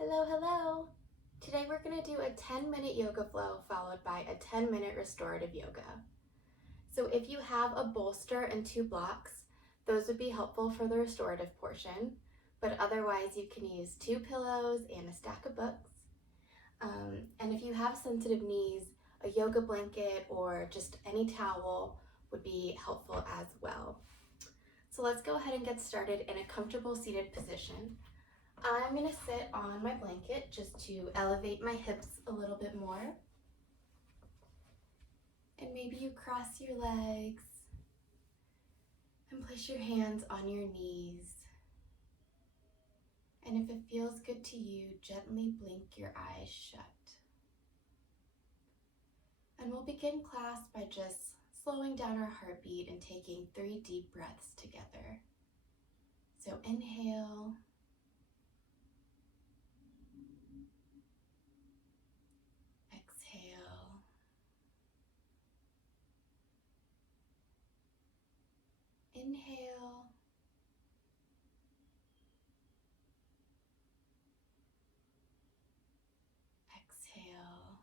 Hello, hello! Today we're going to do a 10-minute yoga flow followed by a 10-minute restorative yoga. So if you have a bolster and 2 blocks, those would be helpful for the restorative portion, but otherwise you can use 2 pillows and a stack of books. And if you have sensitive knees, a yoga blanket or just any towel would be helpful as well. So let's go ahead and get started in a comfortable seated position. I'm going to sit on my blanket just to elevate my hips a little bit more. And maybe you cross your legs and place your hands on your knees. And if it feels good to you, gently blink your eyes shut. And we'll begin class by just slowing down our heartbeat and taking 3 deep breaths together. So inhale. Exhale. Inhale. Exhale.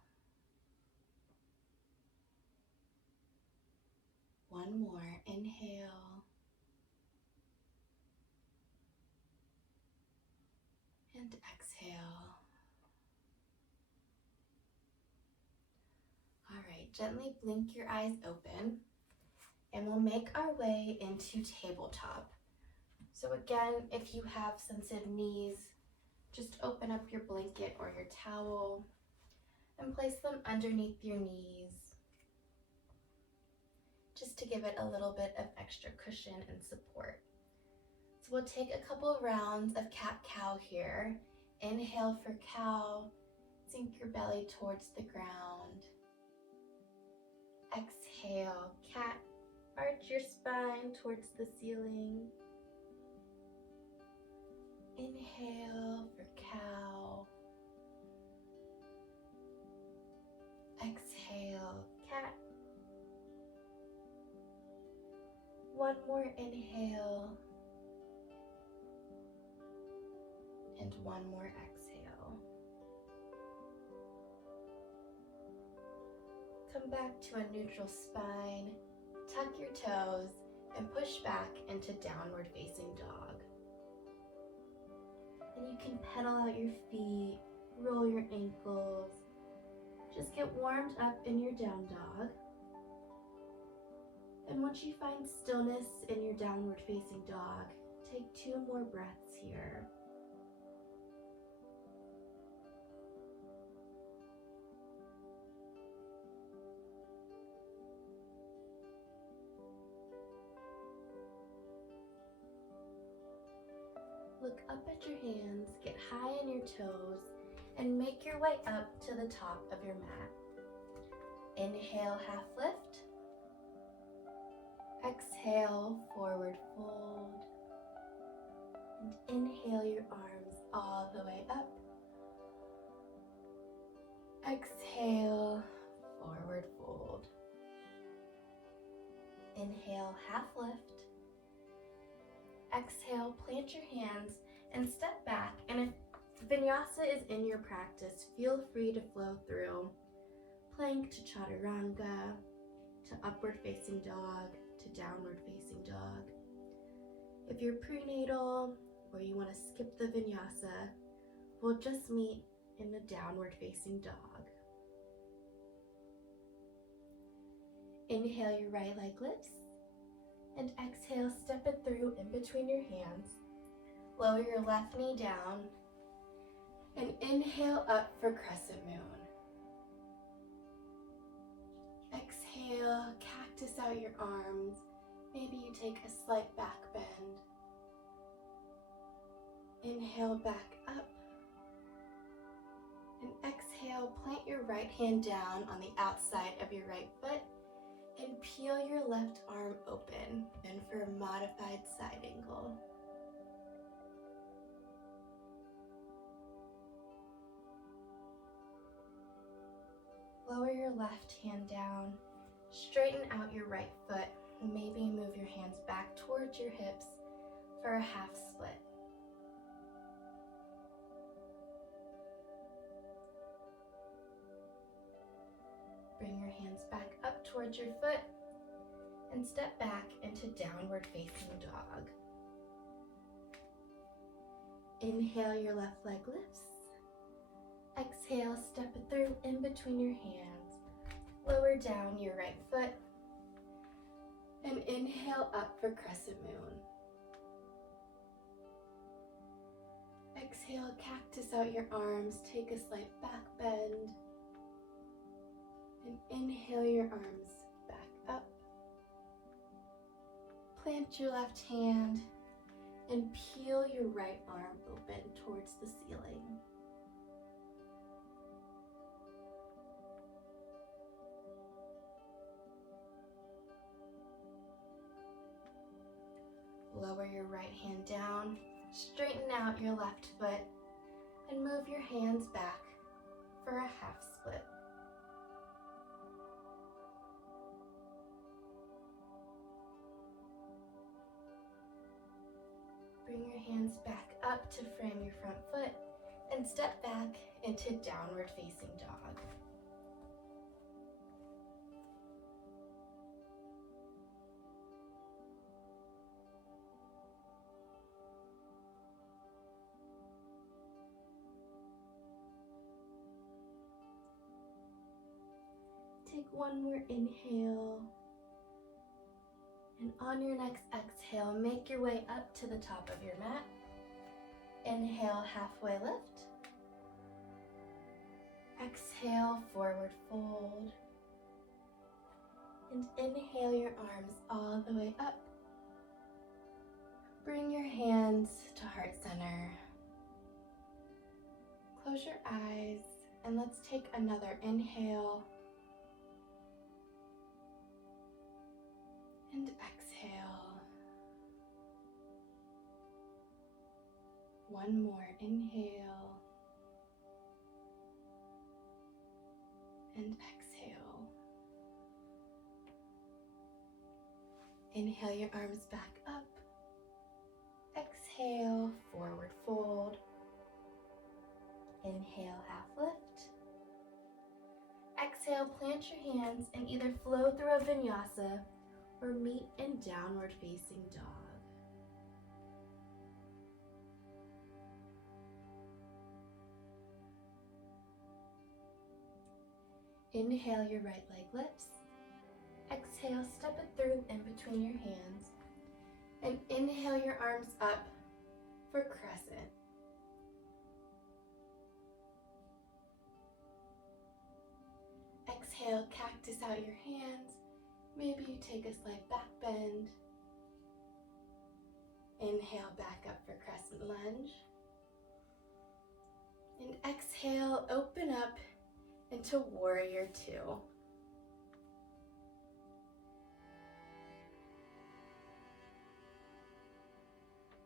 One more. Inhale. And exhale. All right, gently blink your eyes open and we'll make our way into tabletop. So again, if you have sensitive knees, just open up your blanket or your towel and place them underneath your knees just to give it a little bit of extra cushion and support. So we'll take a couple rounds of cat-cow here. Inhale for cow, sink your belly towards the ground. Exhale, cat, arch your spine towards the ceiling. Inhale for cow. Exhale, cat. One more inhale. And one more exhale. Come back to a neutral spine, tuck your toes, and push back into downward facing dog. And you can pedal out your feet, roll your ankles, just get warmed up in your down dog. And once you find stillness in your downward facing dog, take 2 more breaths here. Look up at your hands, get high on your toes, and make your way up to the top of your mat. Inhale, half lift. Exhale, forward fold. And inhale your arms all the way up. Exhale, forward fold. Inhale, half lift. Exhale, plant your hands and step back. And if vinyasa is in your practice, feel free to flow through plank to chaturanga, to upward facing dog, to downward facing dog. If you're prenatal or you want to skip the vinyasa, we'll just meet in the downward facing dog. Inhale, your right leg lifts. And exhale, step it through in between your hands. Lower your left knee down. And inhale up for Crescent Moon. Exhale, cactus out your arms. Maybe you take a slight back bend. Inhale, back up. And exhale, plant your right hand down on the outside of your right foot. And peel your left arm open and for a modified side angle. Lower your left hand down, straighten out your right foot, and maybe move your hands back towards your hips for a half split. bring your hands back up towards your foot and step back into downward facing dog. Inhale, your left leg lifts. Exhale, step it through in between your hands. Lower down your right foot. And inhale up for Crescent Moon. Exhale, cactus out your arms. Take a slight back bend. And inhale your arms back up. Plant your left hand and peel your right arm open towards the ceiling. Lower your right hand down, straighten out your left foot, and move your hands back for a half split. Bring your hands back up to frame your front foot and step back into downward facing dog. Take one more inhale. And on your next exhale, make your way up to the top of your mat. Inhale, halfway lift. Exhale, forward fold. And inhale your arms all the way up. Bring your hands to heart center. Close your eyes and let's take another inhale. And exhale. One more inhale. And exhale. Inhale your arms back up. Exhale, forward fold. Inhale, half lift. Exhale, plant your hands and either flow through a vinyasa or meet in downward facing dog. Inhale, your right leg lifts. Exhale, step it through in between your hands. And inhale your arms up for Crescent. Exhale, cactus out your hands. Maybe you take a slight back bend. Inhale back up for Crescent Lunge. And exhale, open up into Warrior Two.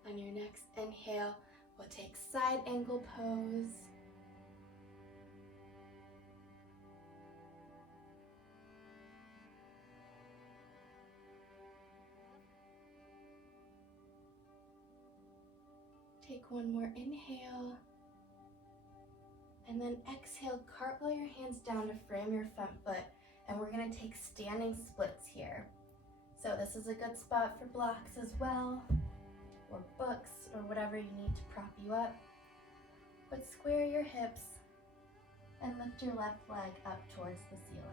On your next inhale, we'll take side angle pose. Take one more inhale. And then exhale, cartwheel your hands down to frame your front foot. And we're gonna take standing splits here. So this is a good spot for blocks as well, or books, or whatever you need to prop you up. But square your hips and lift your left leg up towards the ceiling.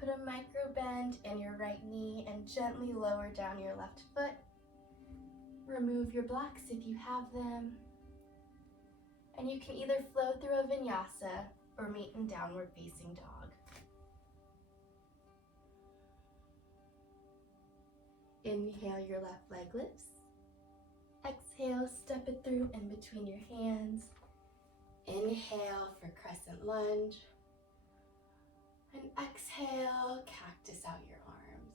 Put a micro bend in your right knee and gently lower down your left foot. Remove your blocks if you have them. And you can either flow through a vinyasa or meet in downward facing dog. Inhale, your left leg lifts. Exhale, step it through in between your hands. Inhale for Crescent Lunge. And exhale, cactus out your arms.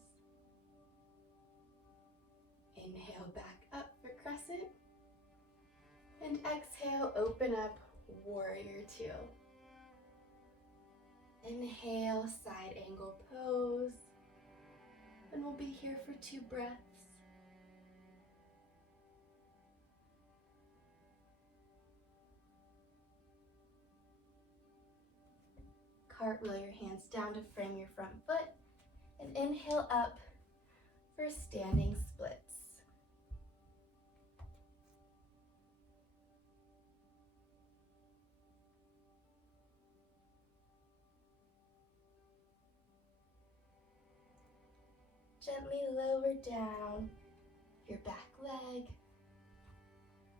Inhale, back up for Crescent. And exhale, open up, Warrior Two. Inhale, side angle pose. And we'll be here for 2 breaths. cartwheel your hands down to frame your front foot, and inhale up for standing splits. Gently lower down your back leg.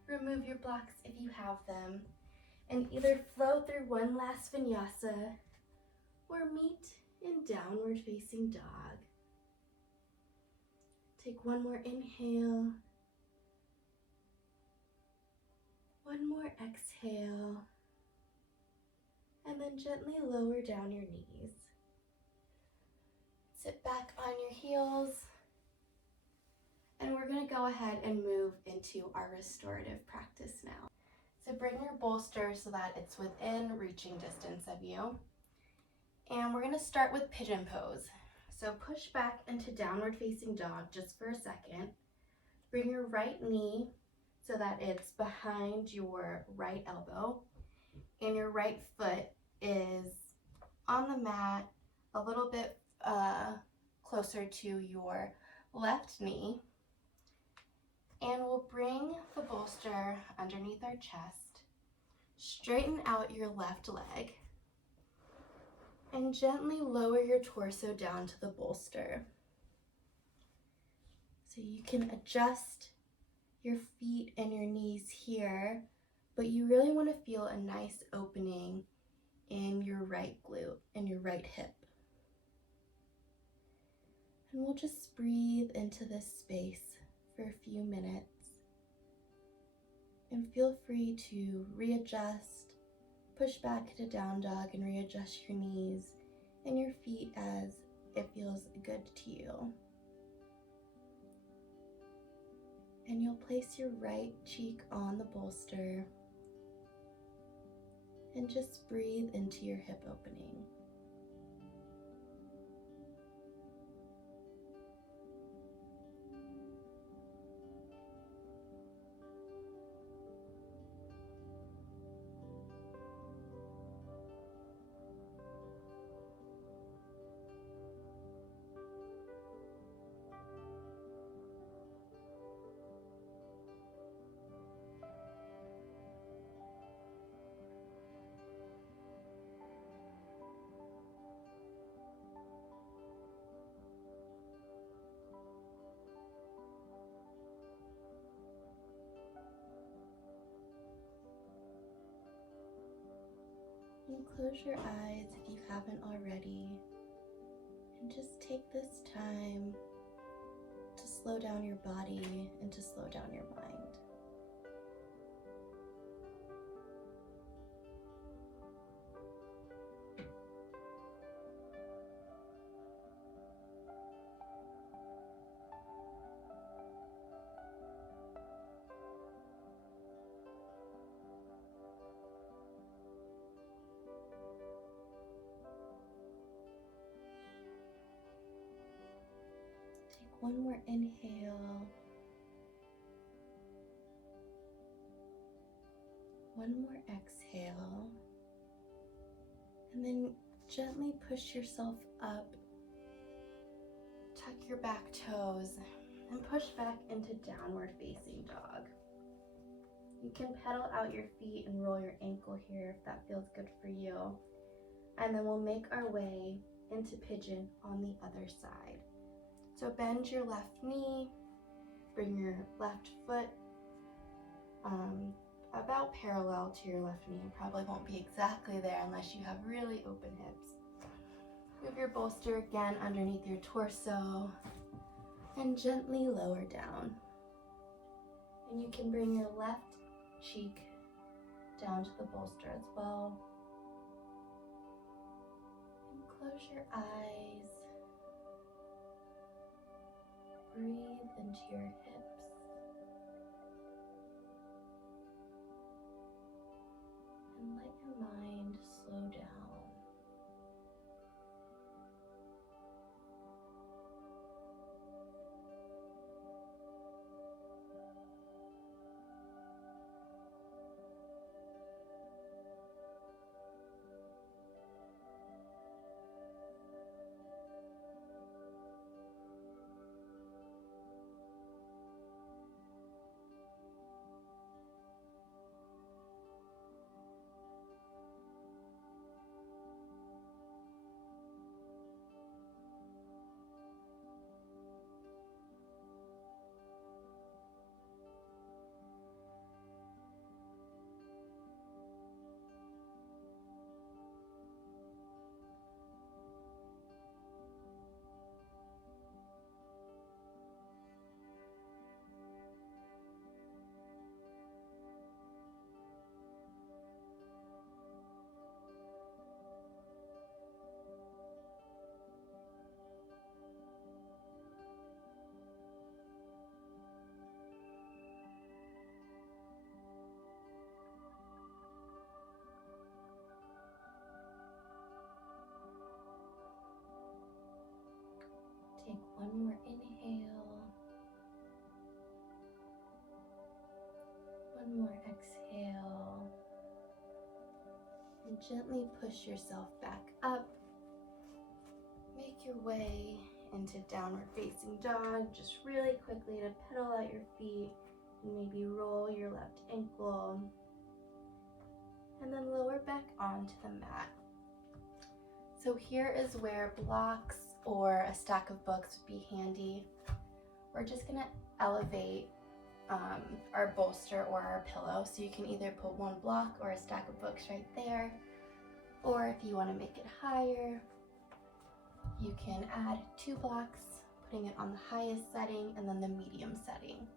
Remove your blocks if you have them, and either flow through one last vinyasa or meet in downward facing dog. Take one more inhale, one more exhale, and then gently lower down your knees. Sit back on your heels, and we're going to go ahead and move into our restorative practice now. So bring your bolster so that it's within reaching distance of you. And we're going to start with pigeon pose. So push back into downward facing dog just for a second. Bring your right knee so that it's behind your right elbow, and your right foot is on the mat a little bit closer to your left knee. And we'll bring the bolster underneath our chest. Straighten out your left leg and gently lower your torso down to the bolster. So you can adjust your feet and your knees here, but you really want to feel a nice opening in your right glute and your right hip. And we'll just breathe into this space for a few minutes. And feel free to readjust, push back to down dog and readjust your knees and your feet as it feels good to you. And you'll place your right cheek on the bolster and just breathe into your hip opening. And close your eyes if you haven't already, and just take this time to slow down your body and to slow down your mind. One more inhale, one more exhale, and then gently push yourself up, tuck your back toes, and push back into downward facing dog. You can pedal out your feet and roll your ankle here if that feels good for you. And then we'll make our way into pigeon on the other side. So bend your left knee, bring your left foot about parallel to your left knee. It probably won't be exactly there unless you have really open hips. Move your bolster again underneath your torso and gently lower down. And you can bring your left cheek down to the bolster as well. And close your eyes. Breathe into your hips. And let your mind slow down. take one more inhale, one more exhale, and gently push yourself back up. Make your way into downward facing dog, just really quickly to pedal out your feet and maybe roll your left ankle and then lower back onto the mat. So here is where blocks or a stack of books would be handy. We're just gonna elevate our bolster or our pillow. So you can either put one block or a stack of books right there, or if you wanna make it higher, you can add 2 blocks, putting it on the highest setting and then the medium setting.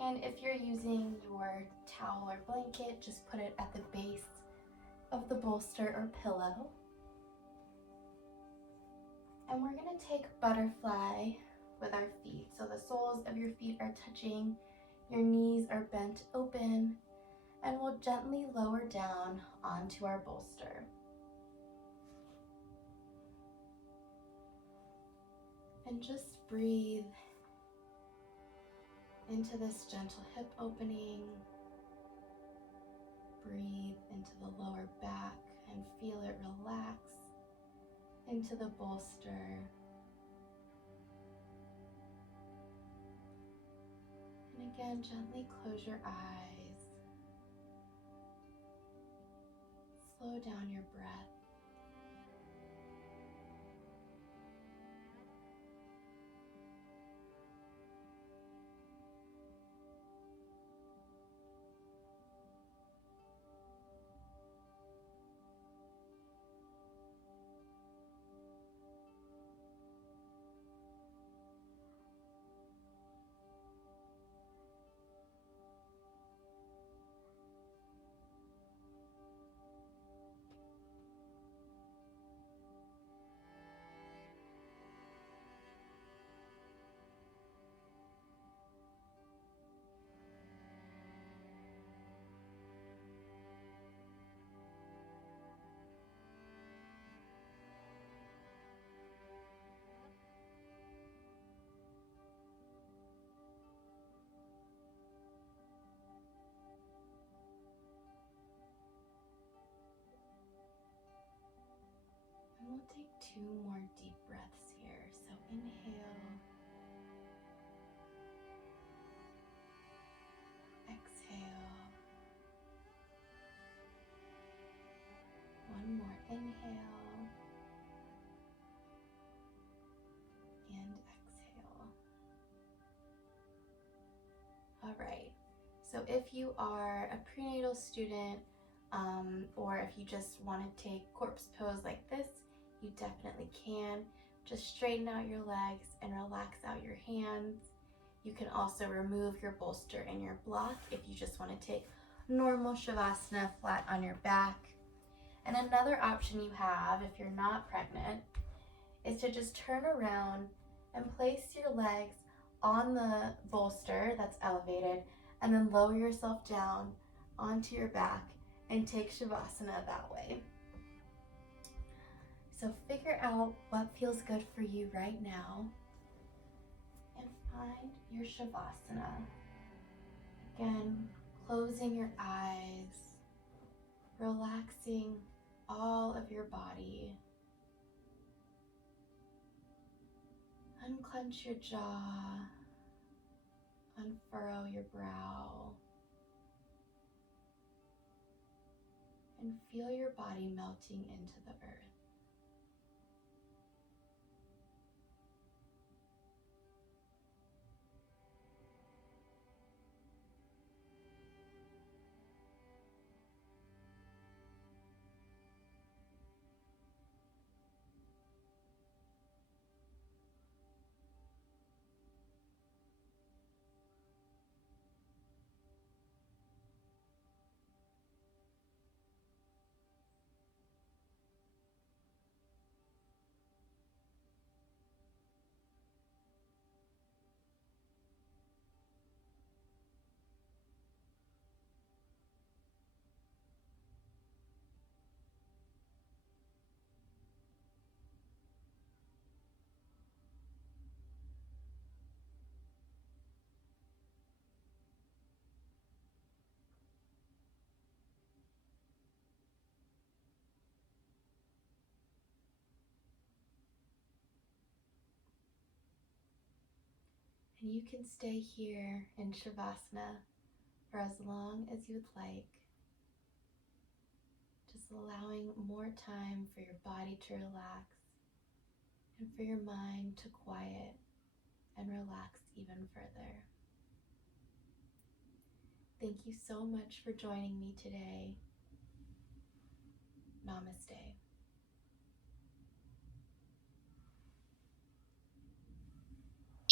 And if you're using your towel or blanket, just put it at the base of the bolster or pillow. And we're gonna take butterfly with our feet. So the soles of your feet are touching, your knees are bent open, and we'll gently lower down onto our bolster. And just breathe into this gentle hip opening. Breathe into the lower back and feel it relax into the bolster. And again, gently close your eyes. Slow down your breath. And we'll take 2 more deep breaths here. So inhale, exhale. One more inhale and exhale. All right, so if you are a prenatal student or if you just want to take corpse pose like this, you definitely can. Just straighten out your legs and relax out your hands. You can also remove your bolster and your block if you just want to take normal shavasana flat on your back. And another option you have if you're not pregnant is to just turn around and place your legs on the bolster that's elevated and then lower yourself down onto your back and take shavasana that way. So figure out what feels good for you right now and find your shavasana. Again, closing your eyes, relaxing all of your body. Unclench your jaw, unfurrow your brow, and feel your body melting into the earth. And you can stay here in shavasana for as long as you would like, just allowing more time for your body to relax and for your mind to quiet and relax even further. Thank you so much for joining me today. Namaste.